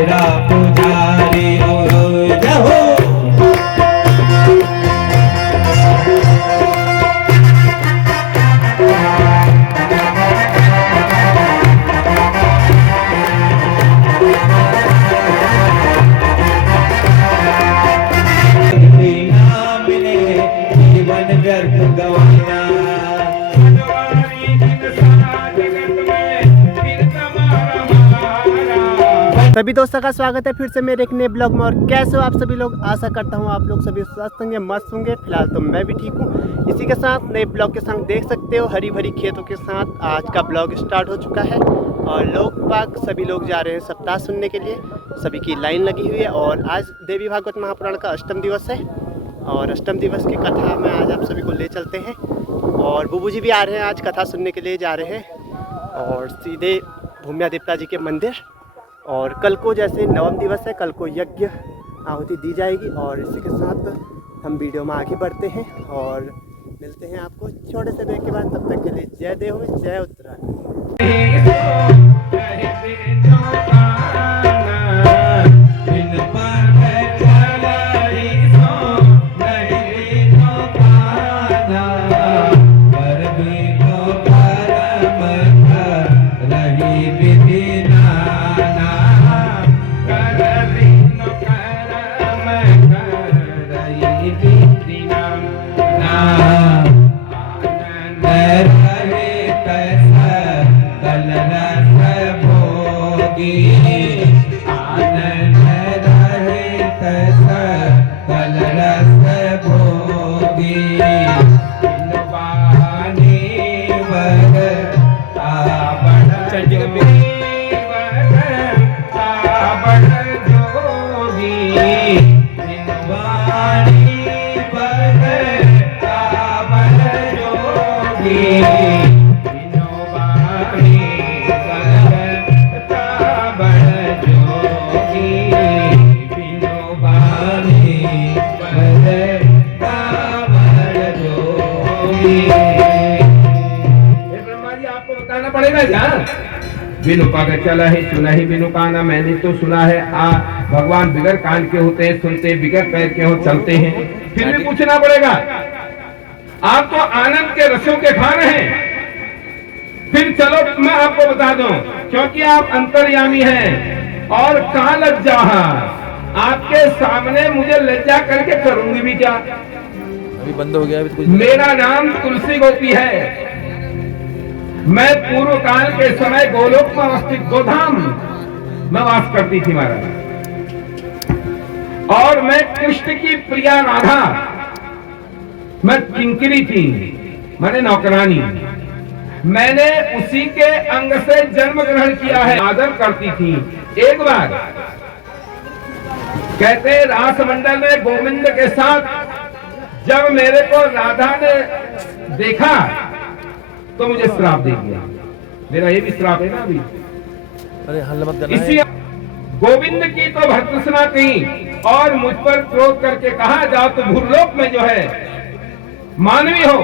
तेरा पुजारी जय हो। सभी दोस्तों का स्वागत है फिर से मेरे एक नए ब्लॉग में। और कैसे हो आप सभी लोग? आशा करता हूँ आप लोग सभी स्वस्थ होंगे, मस्त होंगे। फिलहाल तो मैं भी ठीक हूँ। इसी के साथ नए ब्लॉग के साथ देख सकते हो हरी भरी खेतों के साथ आज का ब्लॉग स्टार्ट हो चुका है। और लोग बाग सभी लोग जा रहे हैं सप्ताह सुनने के लिए, सभी की लाइन लगी हुई है। और आज देवी भागवत महापुराण का अष्टम दिवस है और अष्टम दिवस की कथा में आज आप सभी को ले चलते हैं। और बुबू जी भी आ रहे हैं, आज कथा सुनने के लिए जा रहे हैं और सीधे भूमिया देवता जी के मंदिर। और कल को जैसे नवम दिवस है, कल को यज्ञ आहुति दी जाएगी। और इसी के साथ हम वीडियो में आगे बढ़ते हैं और मिलते हैं आपको छोटे से ब्रेक के बाद। तब तक के लिए जय देव, जय उत्तरायण। बिनु पग चला है सुना ही बिनु काना, मैंने तो सुना है भगवान बिगर कान के होते हैं, सुनते बिगर पैर के हो चलते हैं। फिर भी पूछना पड़ेगा, आप तो आनंद के रसों के खा रहे हैं। फिर चलो मैं आपको बता दूं, क्योंकि आप अंतर्यामी हैं और कहां लज्जा, आपके सामने मुझे लज्जा करके करूंगी भी क्या? अभी बंद हो गया। अभी मेरा नाम तुलसी गोपी है। मैं पूर्व काल के समय गोलोक में अवस्थित गोधाम में वास करती थी महाराज। और मैं कृष्ण की प्रिया राधा, मैं किंकरी थी, मैंने नौकरानी। मैंने उसी के अंग से जन्म ग्रहण किया है, आदर करती थी। एक बार कहते रास मंडल में गोविंद के साथ जब मेरे को राधा ने देखा तो मुझे श्राप दे दिया। मेरा ये भी श्राप है ना अभी। अरे हल्ला मत करना। इसी गोविंद की तो भर्तृष्णा की और मुझ पर क्रोध करके कहा, जाओ तो भूलोक में जो है मानवी हो,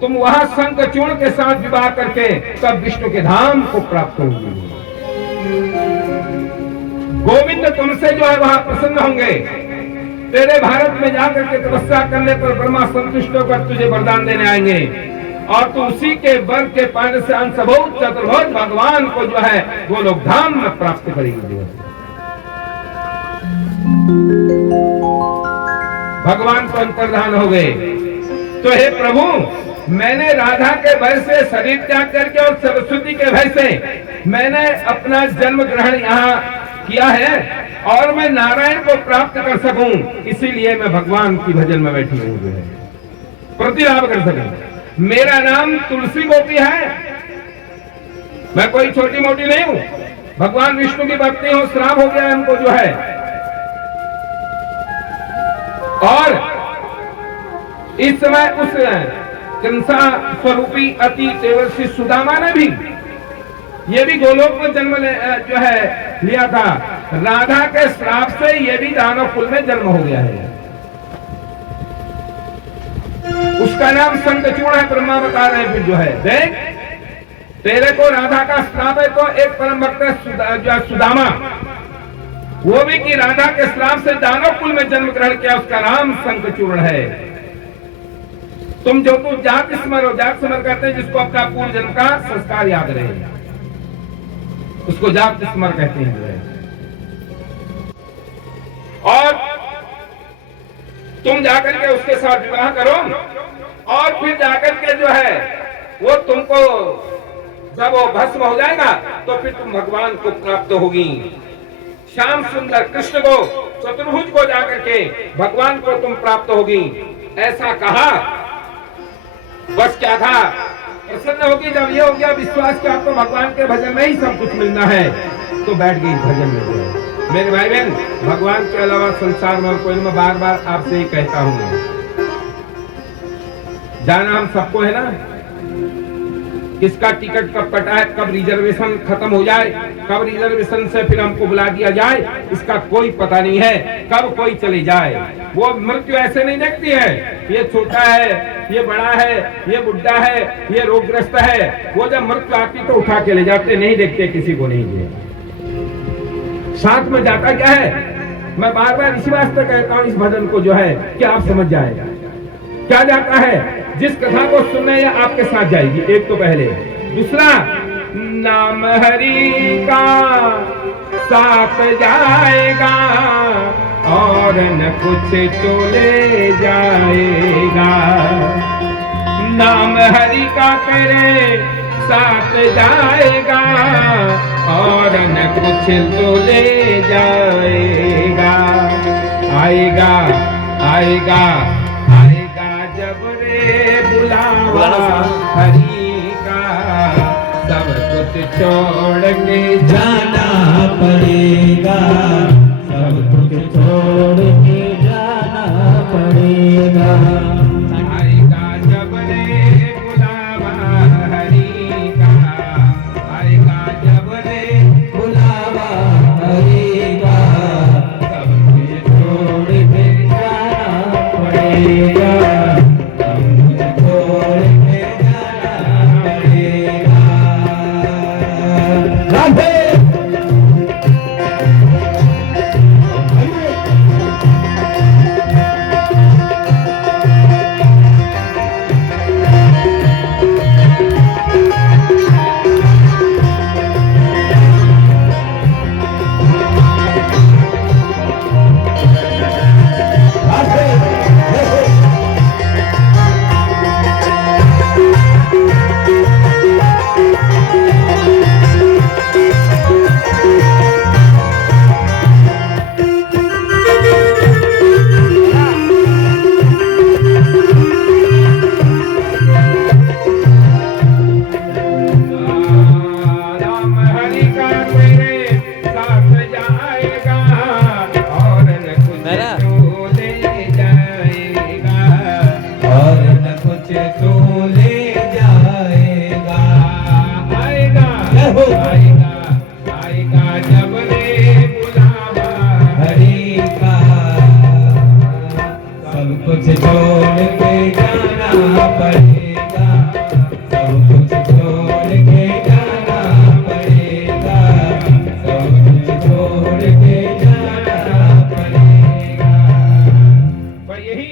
तुम वहां शंखचूर्ण के साथ विवाह करके तब विष्णु के धाम को प्राप्त होंगे। गोविंद तुमसे जो है वहां प्रसन्न होंगे। तेरे भारत में जाकर के तपस्या करने पर ब्रह्मा संतुष्ट होकर तुझे वरदान देने आएंगे और तू उसी के वर के पाने से अंशभूत चतुर्भुज भगवान को जो है वो लोग धाम में प्राप्त करेंगे। भगवान तो अंतर्धान हो गए। तो हे प्रभु, मैंने राधा के भय से शरीर त्याग करके और सरस्वती के भय से मैंने अपना जन्म ग्रहण यहाँ किया है और मैं नारायण को प्राप्त कर सकूं, इसीलिए मैं भगवान की भजन में बैठी हूँ, प्रतिलाभ कर सकूं। मेरा नाम तुलसी गोपी है। मैं कोई छोटी मोटी नहीं हूं। भगवान विष्णु की भक्ति हूं, श्राप हो गया हमको जो है। और इस समय उस कंसा स्वरूपी अति तेजस्वी सुदामा ने भी ये भी गोलोक में जन्म जो है लिया था। राधा के श्राप से ये भी दानव कुल में जन्म हो गया है। उसका नाम शंखचूर्ण है। ब्रह्मा बता रहे हैं फिर जो है, देख तेरे को राधा का श्राप है तो एक परम भक्त जो सुदामा वो भी कि राधा के श्राप से दानव कुल में जन्म ग्रहण किया, उसका नाम शंखचूर्ण है। तुम जो तुम जात स्मरो, जात स्मर कहते हैं जिसको अपना पूर्व जन्म का संस्कार याद रहे, उसको जात स्मर कहते हैं जो है। और तुम जाकर के उसके साथ विवाह करो और फिर जाकर के जो है वो तुमको जब वो भस्म हो जाएगा तो फिर तुम भगवान को प्राप्त होगी। श्याम सुंदर कृष्ण को, चतुर्भुज को जाकर के भगवान को तुम प्राप्त होगी। ऐसा कहा, बस क्या था, प्रसन्न होगी। जब ये हो गया विश्वास कि आपको भगवान के भजन में ही सब कुछ मिलना है, तो बैठ गई भजन में जो है। मेरे भाई बहन, भगवान के अलावा संसार में कोई, मैं बार बार आपसे ही कहता हूं, जाना हम सबको है ना, किसका टिकट कब कटा है, कब रिजर्वेशन खत्म हो जाए, कब रिजर्वेशन से फिर हमको बुला दिया जाए, इसका कोई पता नहीं है। कब कोई चले जाए, वो मृत्यु ऐसे नहीं देखती है, ये छोटा है, ये बड़ा है, ये बुढ़ा है, ये रोगग्रस्त है। वो जब मृत्यु आती तो उठा के ले जाते, नहीं देखते किसी को नहीं दिए। साथ में जाता क्या है, मैं बार बार इसी वास्ते कहता हूं इस भजन को जो है कि आप समझ जाएगा क्या जाता है। जिस कथा को सुनना है आपके साथ जाएगी, एक तो पहले। दूसरा, नाम हरि का साथ जाएगा और न कुछ तो ले जाएगा। नाम हरि का करे साथ जाएगा और न कुछ तो ले जाएगा। आएगा आएगा आएगा जब रे बुलावा हरि का, सब कुछ छोड़ के जाना पड़ेगा, सब कुछ छोड़ के जाना पड़ेगा। आएगा जब रे बुलावा हरि का, आएगा जब रे बुलावा हरि का, सब कुछ छोड़ के जाना पड़ेगा, सब कुछ छोड़ के जाना पड़ेगा। राधे राम हरि का तेरे साथ जाएगा और न कुछ तो ले जाएगा, और न कुछ तो ले जाएगा। आएगा आएगा आएगा जब रे बुलावा हरि का, सब कुछ छोड़ के जाना पड़ेगा, सब कुछ छोड़ के जाना पड़ेगा, सब कुछ छोड़ के जाना पड़ेगा। पर यही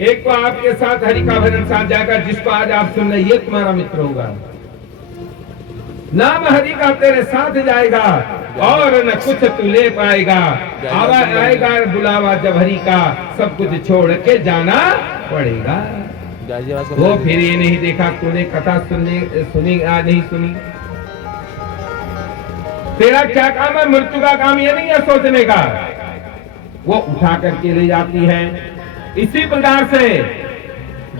एक को आपके साथ हरि का भजन साथ जाएगा, जिसको आज आप सुन रहे, ये तुम्हारा मित्र होगा। नाम हरि का तेरे साथ जाएगा और न कुछ तू ले पाएगा। आएगा बुलावा जब हरि का, सब कुछ छोड़ के जाना पड़ेगा। वो फिर ये नहीं देखा तूने कथा सुनी या नहीं सुनी, तेरा क्या काम है, मृत्यु का काम ये नहीं है सोचने का, वो उठा करके ले जाती है। इसी प्रकार से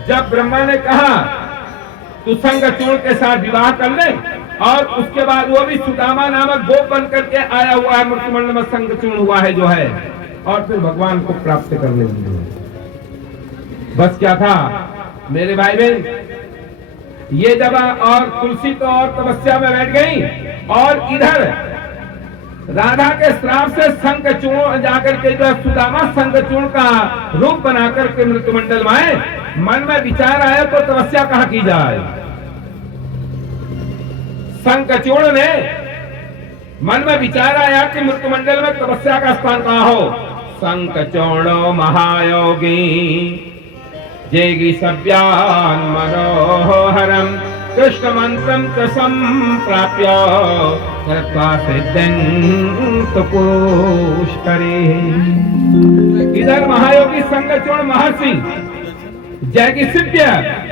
जब ब्रह्मा ने कहा तू शंखचूर्ण के साथ विवाह कर ले, और उसके बाद वो भी सुदामा नामक गोप बन करके आया हुआ है, मृत्युमंडल में शंखचूर्ण हुआ है जो है, और फिर भगवान को प्राप्त कर लेंगे। बस क्या था मेरे भाई बहन, ये जब और तुलसी तो और तपस्या में बैठ गई, और इधर राधा के श्राप से शंखचूर्ण जाकर के जो सुदामा शंखचूर्ण का रूप बनाकर के मृत्युमंडल में आए। मन में विचार आया तो तपस्या कहाँ की जाए। शंखचूर्ण ने मन में विचार आया कि मृत्युमंडल में तपस्या का स्थान कहाँ हो। संक चौड़ो महायोगी जेगी सव्यान मनोहरम कृष्ण मंत्रम च संप्राप्य कृत्वा सिद्धिं तु पुष्करे। इधर महायोगी संकचूर्ण महर्षि जैगी सिद्ध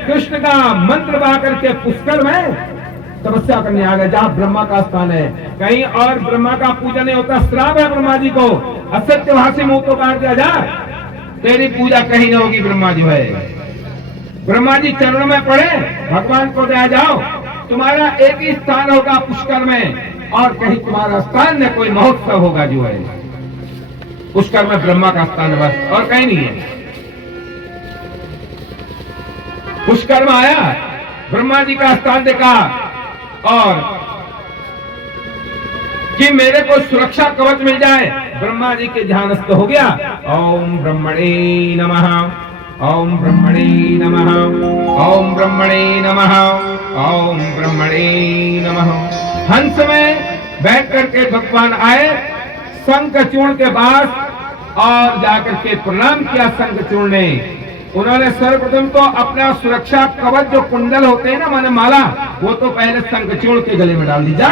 कृष्ण का मंत्र गा करके पुष्कर में तपस्या करने आ गए, जहाँ ब्रह्मा का स्थान है। कहीं और ब्रह्मा का पूजन नहीं होता, श्राप है ब्रह्मा जी को, असत्य भाषी मुंह तो काट दिया जा, तेरी पूजा कहीं नहीं होगी। ब्रह्मा जो है, ब्रह्मा जी चरणों में पड़े, भगवान को दे जाओ, तुम्हारा एक ही स्थान होगा पुष्कर में, और कहीं तुम्हारा स्थान न कोई महोत्सव होगा जो है। पुष्कर में ब्रह्मा का स्थान बस, और कहीं नहीं है। पुष्कर में आया, ब्रह्मा जी का स्थान देखा, और कि मेरे को सुरक्षा कवच मिल जाए, ब्रह्मा जी के ध्यानस्थ हो गया। ओम ब्रह्मणे नमः, ओम ब्रह्मणे नमः, ओम ब्रह्मणे नमः, ओम ब्रह्मणे नमः। हंस में बैठ करके भगवान आए शंखचूर्ण के पास, और जाकर के प्रणाम किया शंखचूर्ण ने। उन्होंने सर्वप्रथम तो अपना सुरक्षा कवच जो कुंडल होते हैं ना, माने माला, वो तो पहले शंखचूर्ण के गले में डाल दी। जा,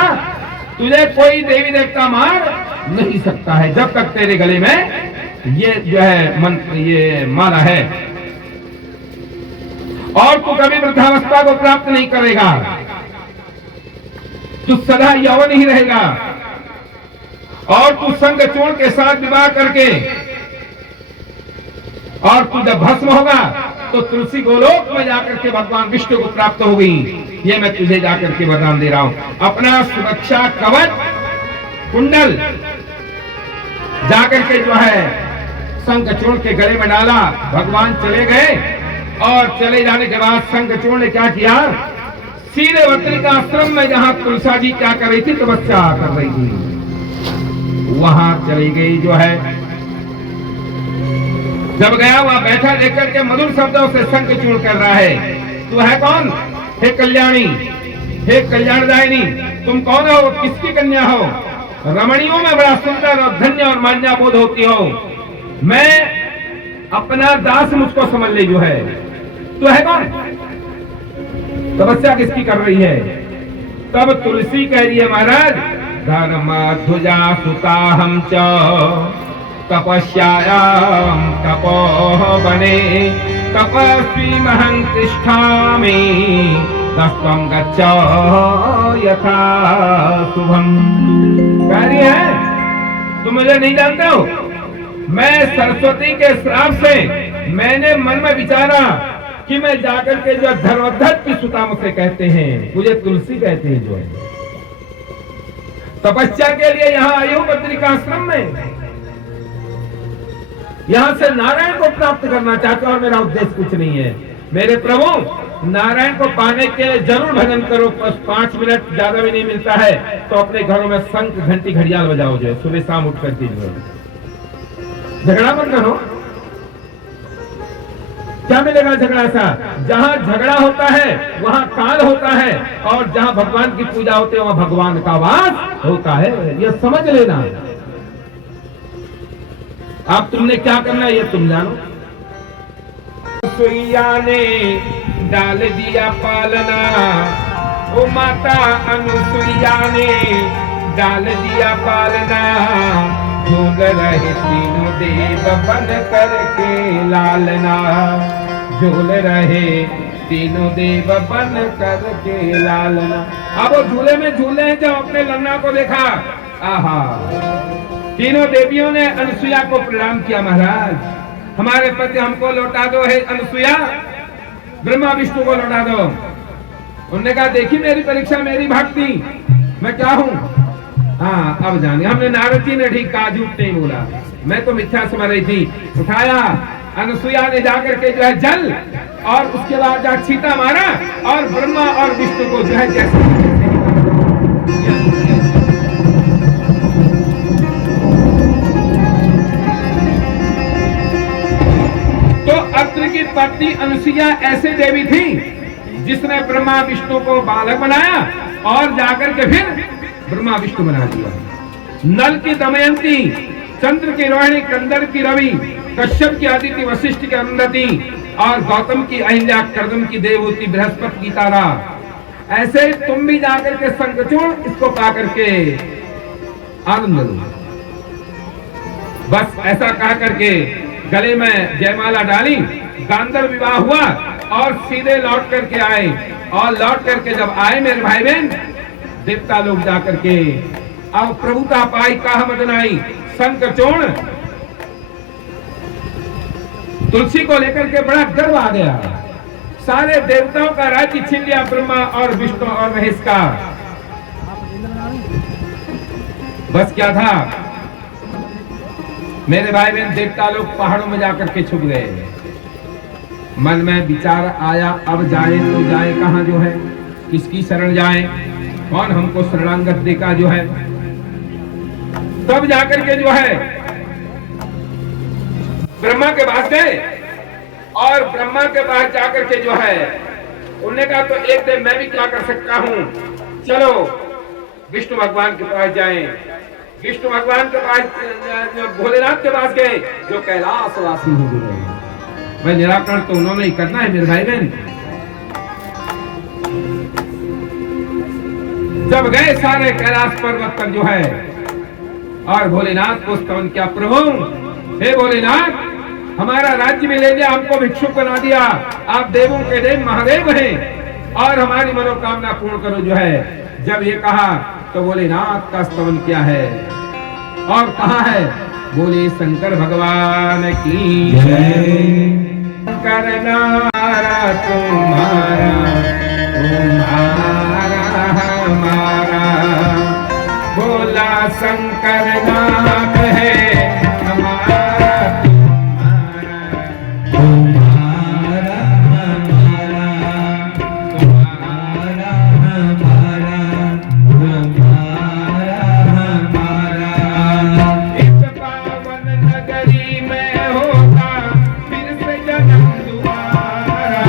तुझे कोई देवी देवता मार नहीं सकता है जब तक तेरे गले में ये जो है मंत्र, ये माला है, और तू कभी वृद्धावस्था को प्राप्त नहीं करेगा, तू सदा यौवन ही रहेगा, और तू शंखचूर्ण के साथ विवाह करके, और तू जब भस्म होगा तो तुलसी गोलोक में जाकर के भगवान विष्णु को प्राप्त होगी। ये मैं तुझे जाकर के वरदान दे रहा हूं। अपना सुरक्षा कवच कुंडल जाकर के जो है शंखचूर्ण के गले में डाला, भगवान चले गए, और चले जाने के बाद शंखचूर्ण ने क्या किया, सीधे बद्री का आश्रम में जहां तुलसा जी क्या कर रही थी, तपस्या कर रही थी, वहां चली गई जो है। जब गया वहां बैठा, लेकर के मधुर शब्दों से शंखचूर्ण कर रहा है, तू है कौन? हे कल्याणी, हे कल्याणदायिनी, तुम कौन हो? किसकी कन्या हो? रमणियों में बड़ा सुंदर और धन्य और मान्या बोध होती हो। मैं अपना दास, मुझको समझ ले जो है। तू है कौन? तपस्या किसकी कर रही है? तब तुलसी कह रही है, महाराज धर्मध्वजा सुता हम च तपस्यायां तपोः बने तपस्वी महं तिष्ठामि तस्त्वं गच्छ यथा शुभम। कह रही है, तुम मुझे नहीं जानते हो, मैं सरस्वती के श्राप से मैंने मन में विचारा कि मैं जाकर के जो धर्मध्वज की सुता मुझसे कहते हैं, मुझे तुलसी कहते हैं जो है, तपस्या के लिए यहाँ आई हूं बद्री का आश्रम में, यहां से नारायण को प्राप्त करना चाहता हूं, और मेरा उद्देश्य कुछ नहीं है। मेरे प्रभु, नारायण को पाने के लिए जरूर भजन करो, बस 5 मिनट, ज्यादा भी नहीं मिलता है तो अपने घरों में शंख घंटी घड़ियाल बजाओ जो है, सुबह शाम उठ करके जो है। झगड़ा मत करो, क्या मिलेगा झगड़ा सा? जहां झगड़ा होता है वहां काल होता है, और जहां भगवान की पूजा होती है वहां भगवान का वास होता है, यह समझ लेना। अब तुमने क्या करना है ये तुम जानो। सुइया ने डाल दिया पालना, ओ माता अनुसुईया ने डाल दिया पालना, झूल रहे तीनों देव बन करके लालना, झूल रहे तीनों देव बन करके लालना। अब वो झूले में झूले हैं, जब अपने लन्ना को देखा, आहा, तीनों देवियों ने अनुसुईया को प्रणाम किया, महाराज हमारे पति हमको लौटा दो, हे अनुसुईया, ब्रह्मा विष्णु को लौटा दो। उन्होंने कहा, देखी मेरी परीक्षा, मेरी भक्ति, मैं क्या हूँ? हाँ, अब जाने। हमने नारद जी ने ठीक कहा, झूठ नहीं बोला, मैं तो मिथ्या समझ रही थी। उठाया, अनुसुईया ने जाकर के जो है जल, और उसके बाद जा छींटा मारा, और ब्रह्मा और विष्णु को जो है जैसे अत्रि की पत्नी अनुसुईया ऐसे देवी थी जिसने ब्रह्मा विष्णु को बालक बनाया, और जाकर के फिर ब्रह्मा विष्णु बना दिया। नल की दमयंती, चंद्र की रोहिणी, कंदर की रवि, कश्यप की आदित्य, वशिष्ठ की अरुंधति और गौतम की अहिल्या, कर्दम की देवहूति, बृहस्पति की तारा। ऐसे तुम भी जाकर के शंखचूड़ इसको पा करके आनंद लो। बस ऐसा कह करके गले में जयमाला डाली, गांधर्व विवाह हुआ और सीधे लौट करके आए। और लौट करके जब आए मेरे भाई बहन, देवता लोग जाकर के अब प्रभुता पाई, कहा मदनाई, शंखचूड़ तुलसी को लेकर के बड़ा गर्व आ गया। सारे देवताओं का राज्य छीन लिया ब्रह्मा और विष्णु और महेश का। बस क्या था मेरे भाई बहन, देवता लोग पहाड़ों में जाकर के छुप गए। मन में विचार आया, अब जाए तो जाए कहां, जो है किसकी शरण जाए, कौन हमको शरणागत देगा जो है। तब जाकर के जो है ब्रह्मा के पास गए और ब्रह्मा के पास जाकर के जो है उन्होंने कहा तो एक दिन मैं भी क्या कर सकता हूं, चलो विष्णु भगवान के पास जाएं। विष्णु भगवान के पास, भोलेनाथ के पास गए जो कैलाशवासी हो गए। भाई निराकरण तो उन्होंने ही करना है मेरे भाई बहन। जब गए सारे कैलाश पर्वत पर जो है और भोलेनाथ को स्तवन किया, प्रभु हे भोलेनाथ, हमारा राज्य में ले लिया, हमको भिक्षुक बना दिया, आप देवों के देव महादेव हैं और हमारी मनोकामना पूर्ण करो जो है। जब ये कहा तो भोलेनाथ का स्तवन किया है और कहा है, बोले शंकर भगवान की जय। शंकर नारा तुम्हारा, तुम्हारा हमारा, बोला शंकर नाम है हमारा, तुम्हारा हमारा, तुम्हारा हमारा, तुम्हारा हमारा। इस पावन नगरी में होगा फिर से जन्म दोबारा।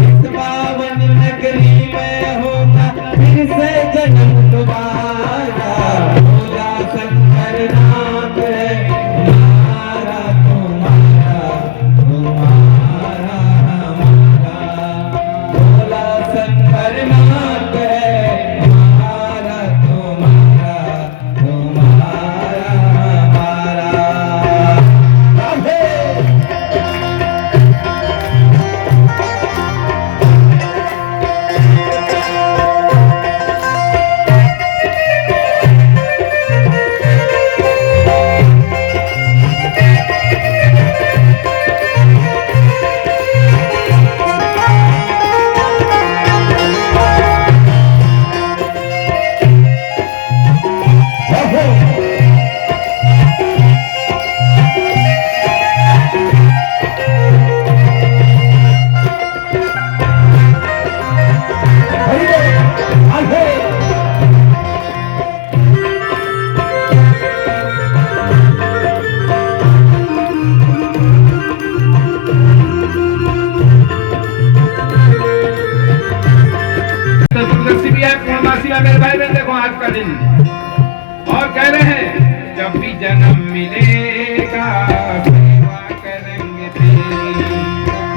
इस पावन नगरी में होगा फिर से जन्म दोबारा। भोला शंकर नाम है हमारा, तुम्हारा, तुम्हारा हमारा। भोला शंकर नाम है हमारा, तुम्हारा, तुम्हारा हमारा। चतुर्दशी भी है, पूर्णमासी है मेरे भाई बहन। देखो आज का दिन और कह रहे हैं, जब भी जन्म मिलेगा सेवा करेंगे तेरी।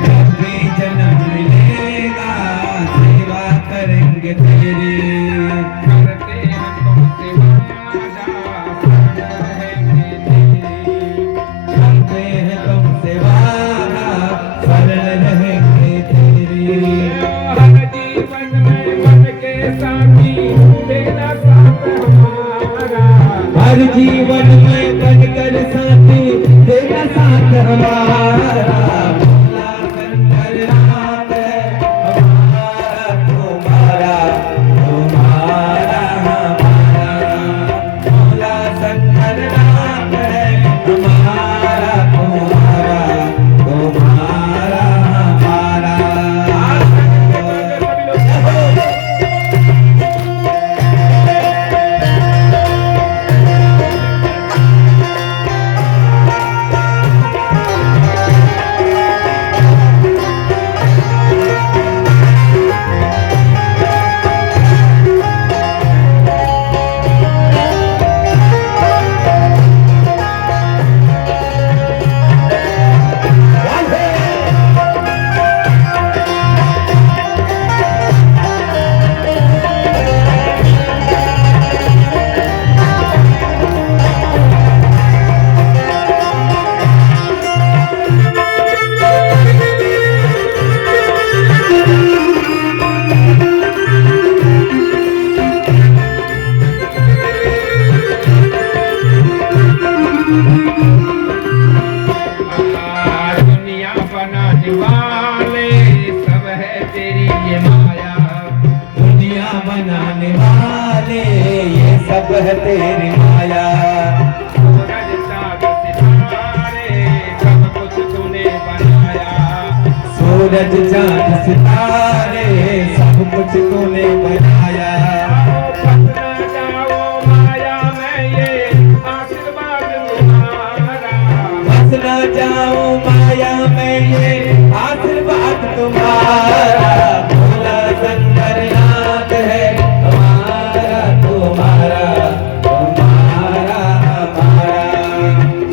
जब भी जन्म मिलेगा सेवा करेंगे तेरी। करते हैं तुमसे वादा, रहेंगे तेरी। करते हैं तुमसे वादा, शरण रहेंगे तेरी। हर जीवन में मन के साथी तेरा साथ हमारा। हर जीवन में बनकर साथी तेरा साथ हमारा। भोला शंकर नाम है हमारा, तुम्हारा, तुम्हारा हमारा। भोला शंकर नाम है हमारा, तुम्हारा, तुम्हारा हमारा। है तेरी माया। सूरज चाँद सितारे सब कुछ तूने बनाया। सूरज चाँद सितारे सब कुछ तूने बनाया। फंस ना जाओ माया में ये आशीर्वाद तुम्हारा। फंस न जाओ माया में ये आशीर्वाद तुम्हारा। भोला शंकर नाथ है हमारा तुम्हारा, तुम्हारा हमारा।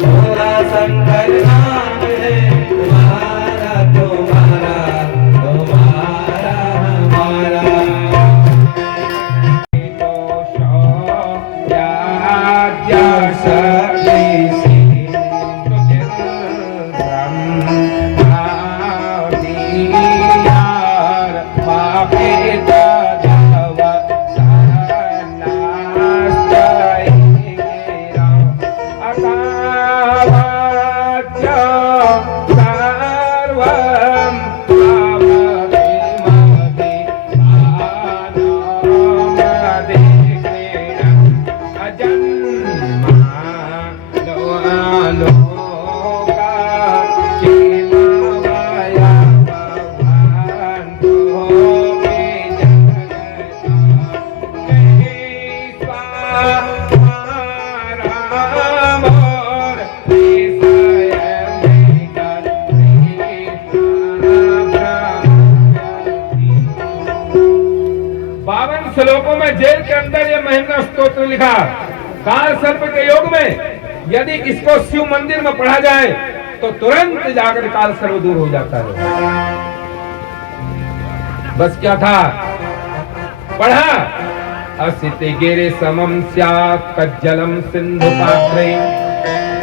भोला शंकर नाथ है तुम्हारा, तुम्हारा, तुम्हारा हमारा। श्लोकों में जेल के अंदर ये महिमा स्तोत्र लिखा। काल सर्प के योग में यदि इसको शिव मंदिर में पढ़ा जाए तो तुरंत जाकर काल सर्प दूर हो जाता है। बस क्या था पढ़ा, असित गिरे समम स्यात् कज्जलम सिंधु पात्रे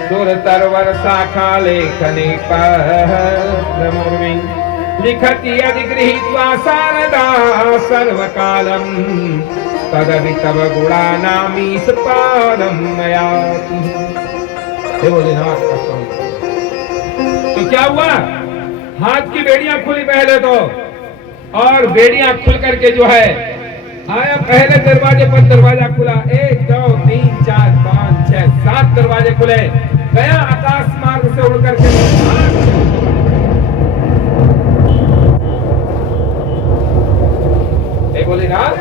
सुर तरवर शाखा लेखने परमोर्मि लिखति अधिगृहीत्वा शारदा सर्वकालम तदपि तव गुणानामीश पादम मयाति। हे भोलेनाथ तो क्या हुआ, हाथ की बेड़ियां खुली पहले तो, और बेड़ियां खुल करके जो है आया पहले दरवाजे पर, दरवाजा खुला 1 2 3 4 5 6 7 दरवाजे खुले, गया आकाश मार्ग से उड़ करके भोलेनाथ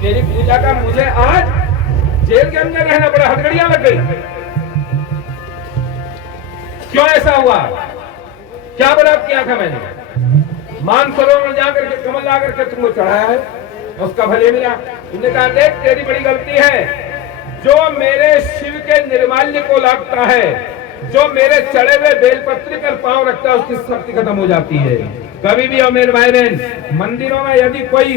तेरी पूजा का मुझे आज जेल के अंदर रहना पड़ा, हथकड़ियां लग गई। क्यों ऐसा हुआ, क्या बरात किया था मैंने? मानसरोवर में जाकर के कमल ला करके तुमको चढ़ाया है, उसका भले मिला। तुमने कहा देख तेरी बड़ी गलती है, जो मेरे शिव के निर्माल्य को लगता है, जो मेरे चढ़े हुए बेलपत्री पर पांव रखता है, उसकी शक्ति खत्म हो जाती है। कभी भी और मेरे भाई बहन मंदिरों में यदि कोई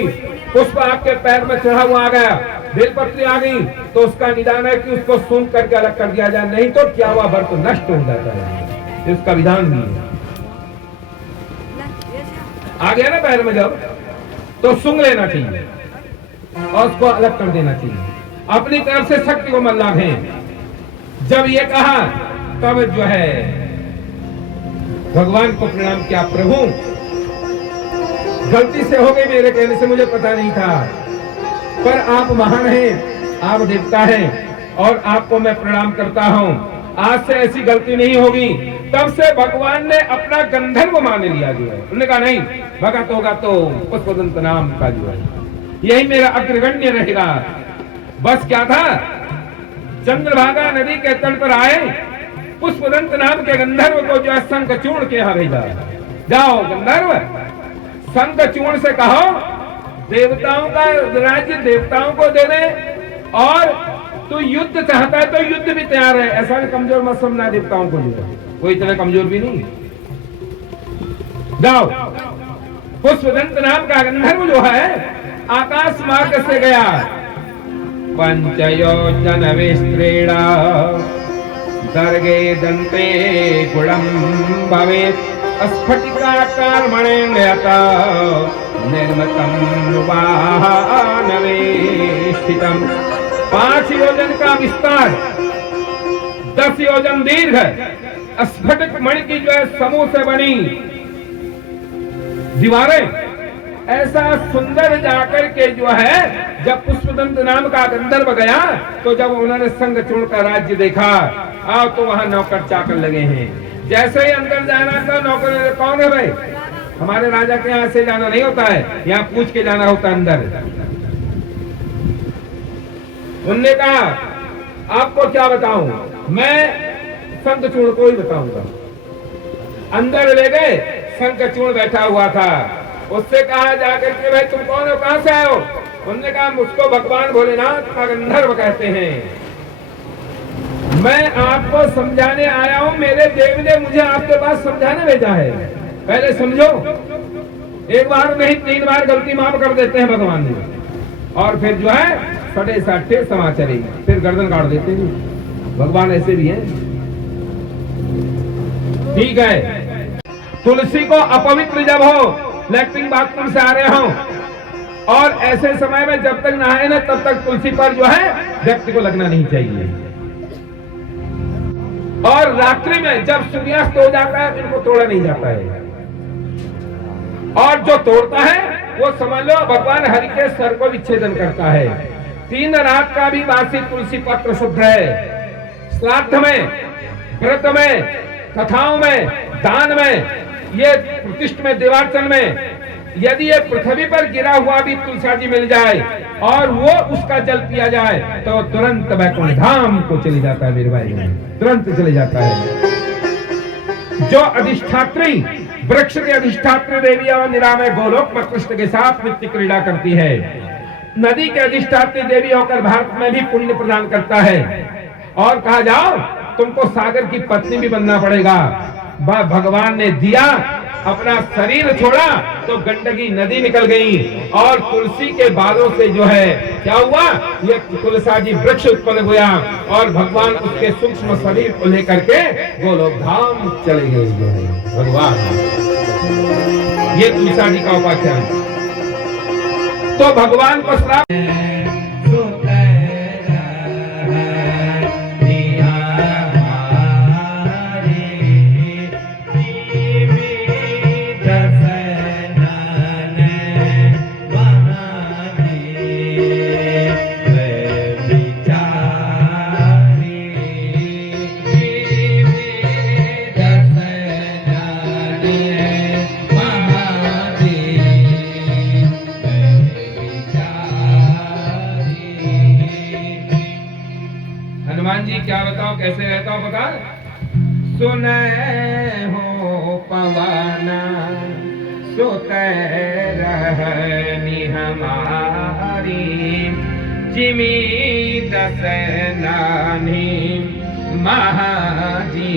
पुष्प आपके पैर में चढ़ा हुआ आ गया, बेलपत्री आ गई, तो उसका निदान है कि उसको सूंघ करके अलग कर दिया जाए, नहीं तो क्या हुआ व्रत नष्ट हो जाता है। इसका विधान भी है। आ गया ना पैर में जब, तो सूंघ लेना चाहिए और उसको अलग कर देना चाहिए, अपनी तरफ से शक्ति को मत लाभें। जब ये कहा तब जो है भगवान को प्रणाम किया, प्रभु गलती से हो गई, मेरे कहने से मुझे पता नहीं था, पर आप महान हैं, आप देवता हैं और आपको मैं प्रणाम करता हूं, आज से ऐसी गलती नहीं होगी। तब से भगवान ने अपना गंधर्व मान लिया जो है। उन्होंने कहा नहीं, भगत होगा तो पुष्पदंत नाम का जो है यही मेरा अग्रगण्य रहेगा। बस क्या था, चंद्रभागा नदी के तट पर आए, पुष्पदंत नाम के गंधर्व को जो है शंखचूर्ण के यहाँ भेजा, जाओ गंधर्व शंखचूर्ण से कहो देवताओं का राज्य देवताओं को दे दे, और तू युद्ध चाहता है तो युद्ध भी तैयार है, ऐसा भी कमजोर मत समझना देवताओं को, कोई इतना कमजोर भी नहीं। जाओ, पुष्पदंत नाम का गंधर्व जो है आकाश मार्ग से गया, पंचयोजन विस्त्रीण दर्गे दंते गुणम भवेत् स्फटिकाकार मणेन्द्रयता निर्मतम वाहनवेष्टितम। 5 योजन का विस्तार, 10 योजन दीर्घ स्फटिक मणि की जो है समूह से बनी दीवारें, ऐसा सुंदर जाकर के जो है जब पुष्पदंत नाम का गंधर्व गया तो जब उन्होंने शंखचूड़ का राज्य देखा तो वहां नौकर चाकर लगे हैं। जैसे ही अंदर जाना तो नौकर कौन है भाई, हमारे राजा के यहाँ से जाना नहीं होता है, यहाँ पूछ के जाना होता अंदर। उनने कहा आपको क्या बताऊं, मैं शंखचूड़ को ही बताऊंगा। अंदर ले गए, शंखचूड़ बैठा हुआ था। उससे कहा जाकर के भाई तुम कौन हो, कहां से आए हो? उन्होंने कहा मुझको भगवान भोलेनाथ का गंधर्व कहते हैं, मैं आपको समझाने आया हूं, मेरे देव ने मुझे आपके पास समझाने भेजा है, पहले समझो। एक बार नहीं 3 बार गलती माफ कर देते हैं भगवान जी, और फिर जो है फटे साठे समाचारी फिर गर्दन काट देते हैं। भगवान ऐसे भी हैं। ठीक है, तुलसी को अपवित्र जब हो, लैट्रिन बाथरूम से आ रहे हो और ऐसे समय में जब तक नहाए ना तब तक तुलसी पर जो है व्यक्ति को लगना नहीं चाहिए। और रात्रि में जब सूर्यास्त हो जाता है इनको तोड़ा नहीं जाता है, और जो तोड़ता है वो समझ लो भगवान हरि के सर को विच्छेदन करता है। 3 रात का भी बासी तुलसी पत्र शुद्ध है। श्राद्ध में, व्रत में, कथाओं में, दान में, ये प्रतिष्ठ में, देवार्चन में, यदि ये पृथ्वी पर गिरा हुआ भी तुलसी जी मिल जाए और वो उसका जल पिया जाए तो तुरंत वैकुंठ धाम को चले जाता है। मेरे भाई तुरंत चले जाता है। जो अधिष्ठात्री, वृक्ष के अधिष्ठात्री देवी और निरामय गोलोक में कृष्ण के साथ नित्य क्रीड़ा करती है, नदी के अधिष्ठात्री देवी होकर भारत में भी पुण्य प्रदान करता है। और कहा जाओ तुमको सागर की पत्नी भी बनना पड़ेगा। भगवान ने दिया, अपना शरीर छोड़ा तो गंडकी नदी निकल गई और तुलसी के बालों से जो है क्या हुआ, ये तुलसी वृक्ष उत्पन्न हुआ और भगवान उसके सूक्ष्म शरीर को लेकर के गोलोक धाम चले गए। जो है भगवान, ये तुलसी जी का उपाख्यान। तो भगवान को श्राप क्या बताओ कैसे रहता हूं बता। सुने हो पवना सोते रहनी हमारी, जिमी दस नानी महाजीव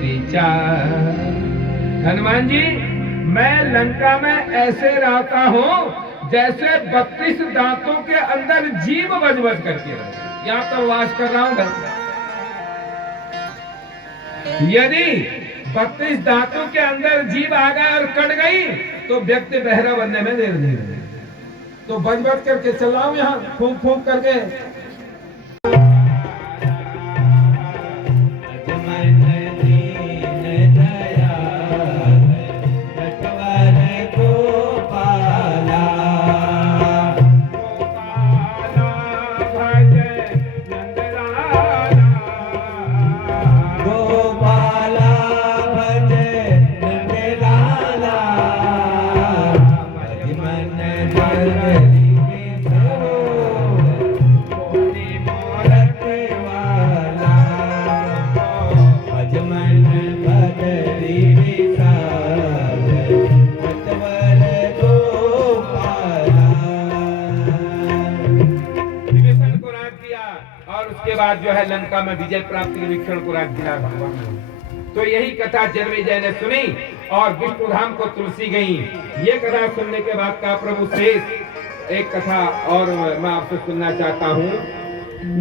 विचार। हनुमान जी, मैं लंका में ऐसे रहता हूं जैसे 32 दांतों के अंदर जीव बज बज करके रहता, यहाँ तो वास कर रहा हूं। यदि 32 दांतों के अंदर जीव आ गया और कट गई तो व्यक्ति बहरा बनने में देर नहीं लगे। तो बज बज करके चल रहा हूं यहाँ फूंक फूंक करके। बाद जो है लंका में विजय प्राप्ति के वीक्षण को राज दिला भगवान। तो यही कथा जन्मेजय ने सुनी और विष्णुधाम को तुलसी गई। ये कथा सुनने के बाद का प्रभु शेष एक कथा और मैं आपसे सुनना चाहता हूँ।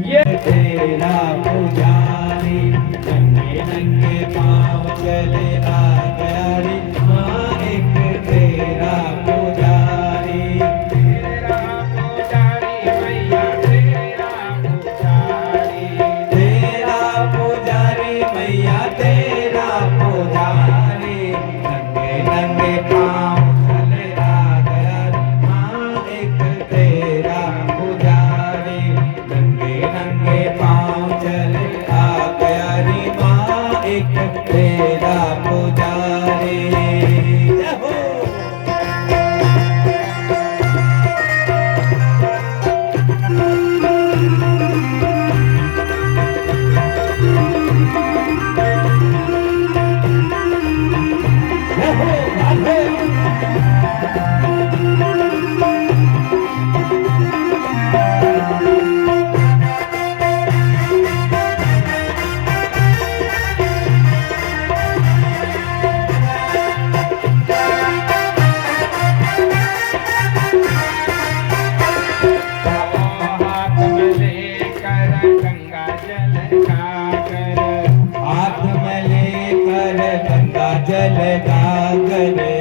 ये तेरा पुजारी नंगे नंगे पांव चले राजयारी, मां एक तेरा पुजारी, तेरा पुजारी मैया तेरा पुजारी, तेरा पुजारी मैया तेरा पुजारी, नंगे नंगे पांव चले खाकर हाथ में लेकर गंगा जल गागर